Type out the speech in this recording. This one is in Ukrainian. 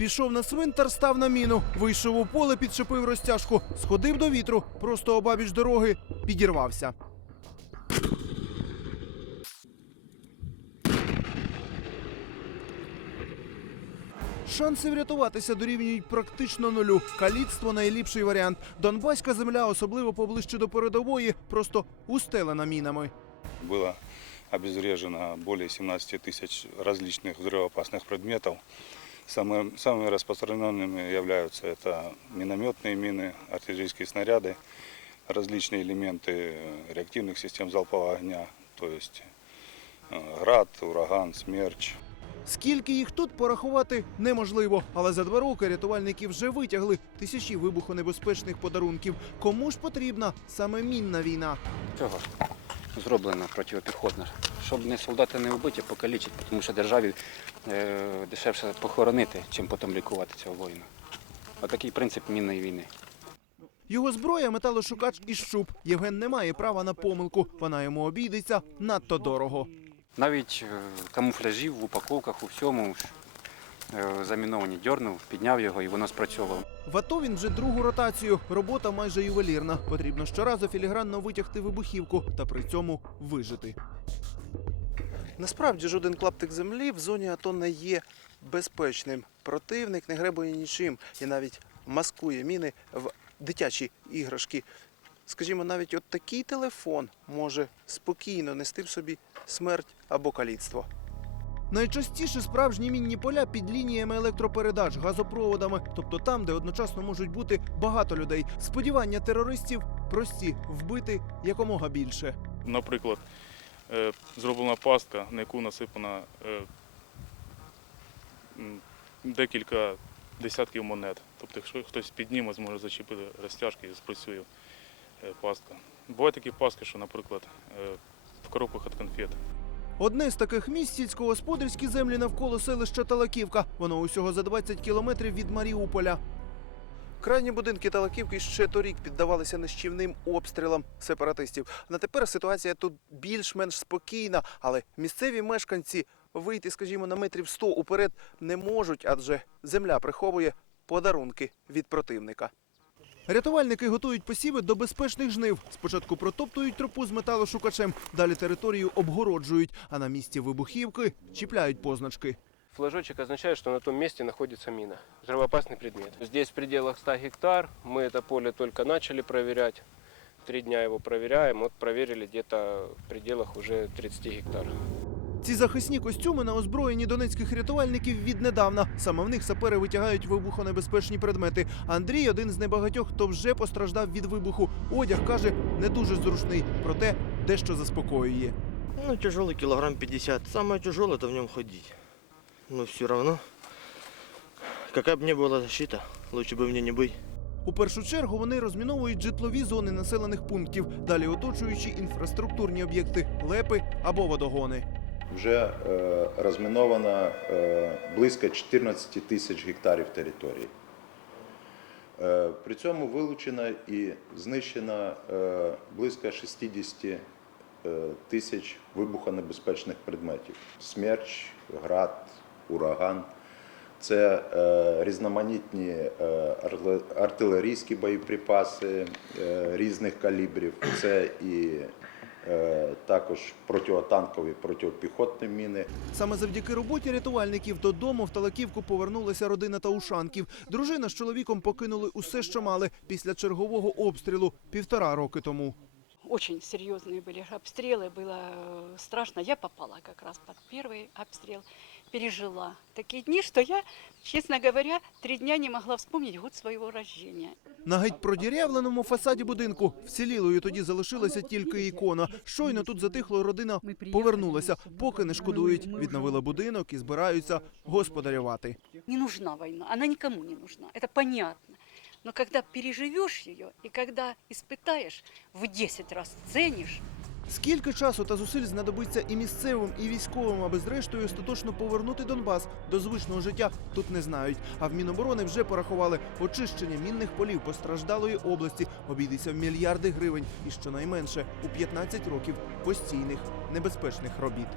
Пішов на цвинтар, став на міну, вийшов у поле, підчепив розтяжку, сходив до вітру, просто обабіч дороги, підірвався. Шанси врятуватися дорівнюють практично нулю. Каліцтво найліпший варіант. Донбаська земля, особливо поближче до передової, просто устелена мінами. Было обезврежено более 17 тысяч различных взрывоопасных предметов. Самые, самыми распространенными являются это минометные мины, артиллерийские снаряды, различные элементы э, реактивных систем залпового огня, то есть э, град, ураган, смерч. Скільки їх тут порахувати неможливо, але за два роки рятувальники вже витягли тисячі вибухонебезпечних подарунків. Кому ж потрібна саме мінна війна? Чого? Зроблено протипіхотна. Щоб не солдати не вбиті, покалічити, тому що державі е, дешевше похоронити, чим потім лікувати цього воїна. Отакий принцип мінної війни. Його зброя металошукач і щуп. Євген не має права на помилку. Вона йому обійдеться надто дорого. Навіть е, камуфляжі в упаковках, у всьому заміновані дьорнув, підняв його і воно спрацьовувало. В АТО він вже другу ротацію. Робота майже ювелірна. Потрібно щоразу філігранно витягти вибухівку та при цьому вижити. Насправді жоден клаптик землі в зоні АТО не є безпечним. Противник не гребує нічим і навіть маскує міни в дитячі іграшки. Скажімо, навіть от такий телефон може спокійно нести в собі смерть або каліцтво. Найчастіше справжні мінні поля під лініями електропередач, газопроводами, тобто там, де одночасно можуть бути багато людей. Сподівання терористів прості вбити якомога більше. Наприклад, е, зроблена пастка, на яку насипана е, декілька десятків монет. Тобто, якщо хтось підніме, зможе зачепити розтяжки і спрацює е, пастка. Бувають такі пастки, що, наприклад, в коробках від конфет. Одне з таких місць сільськогосподарські землі навколо селища Талаківка. Воно усього за 20 кілометрів від Маріуполя. Крайні будинки Талаківки ще торік піддавалися нищівним обстрілам сепаратистів. На тепер ситуація тут більш-менш спокійна, але місцеві мешканці вийти, скажімо, на метрів 100 уперед не можуть, адже земля приховує подарунки від противника. Рятувальники готують посіви до безпечних жнив. Спочатку протоптують тропу з металошукачем, далі територію обгороджують, а на місці вибухівки чіпляють позначки. Флажочек означает, что на том месте находится мина, взрывоопасный предмет. Здесь в пределах 100 гектар, мы это поле только начали проверять. Три дня его проверяем, вот проверили где-то в пределах уже 30 гектар. Ці захисні костюми на озброєнні донецьких рятувальників віднедавна. Саме в них сапери витягають вибухонебезпечні предмети. Андрій один з небагатьох, хто вже постраждав від вибуху. Одяг каже, не дуже зручний, проте дещо заспокоює. Ну, тяжелый килограмм 50. Самое тяжелое это в нем ходить. Но все равно, какая бы ни была защита, лучше бы мне не быть. У першу чергу вони розміновують житлові зони населених пунктів, далі оточуючи інфраструктурні об'єкти, лепи або водогони. Вже е, розміновано е, близько 14 тисяч гектарів території. Е, при цьому вилучено і знищено близько 60 е, тисяч вибухонебезпечних предметів: смерч, град, ураган. Це е, різноманітні е, артилерійські боєприпаси е, різних калібрів. Це і також протитанкові, протипіхотні міни. Саме завдяки роботі рятувальників додому в Талаківку повернулася родина Таушанків. Дружина з чоловіком покинули усе, що мали після чергового обстрілу півтора роки тому. Очень серьезные были обстрелы, было э, страшно. Я попала как раз под первый обстрел, пережила такие дни, что я, честно говоря, три дня не могла вспомнить год своего рождения. На геть продірявленому фасаді будинку вцілілою тоді залишилася тільки ікона. Щойно тут затихло, родина повернулася, поки не шкодують. Відновила будинок і збираються господарювати. Не нужна война, она никому не нужна, это понятно. Но когда переживешь ее и когда испытаешь, в 10 раз ценишь, Скільки часу та зусиль знадобиться і місцевим, і військовим, аби зрештою остаточно повернути Донбас до звичного життя, тут не знають. А в Міноборони вже порахували очищення мінних полів постраждалої області обійдеться в мільярди гривень і щонайменше у 15 років постійних небезпечних робіт.